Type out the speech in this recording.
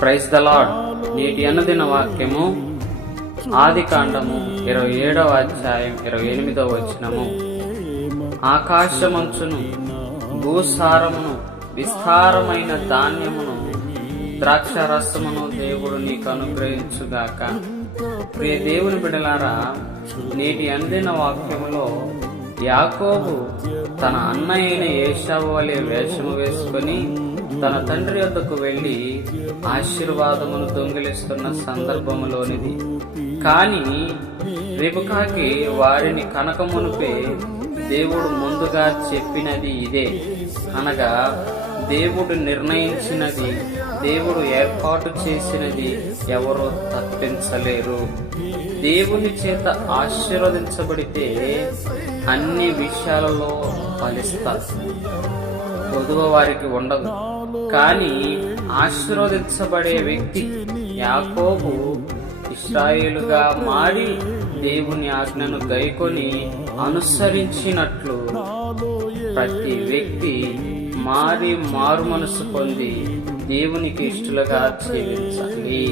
Praise the lord. నేటి అనుదిన వాక్యము ఆదికాండము 27వ అధ్యాయం 28వ వచనము. ఆకాశమంచును భూసారమును విస్తారమైన ధాన్యమును ద్రాక్షారసమును దేవుడు నీకు అనుగ్రహించుగాక. ప్రియ దేవుని బిడ్డలారా, నేటి అనుదిన వాక్యములో యాకోబు తన అన్న అయిన ఏశావు వలె వేషము వేసుకొని తన తండ్రి వద్దకు వెళ్లి ఆశీర్వాదమును దొంగిలిస్తున్న సందర్భములోనిది. కాని రిబకాకి వారిని కనకమునుపే దేవుడు ముందుగా చెప్పినది ఇదే, అనగా దేవుడు నిర్ణయించినది, దేవుడు ఏర్పాటు చేసినది ఎవరో తప్పించలేరు. దేవుని చేత ఆశీర్వదించబడితే అన్ని విషయాలలో ఫలిస్తారు, కొదువ వారికి ఉండదు. కానీ ఆశీర్వదించబడే వ్యక్తి యాకోబు ఇశ్రాయేలుగా మారి దేవుని ఆజ్ఞను గైకొని అనుసరించినట్లు ప్రతి వ్యక్తి మారు మనసు పొంది దేవునికి ఇష్టలుగా జీవించాలి.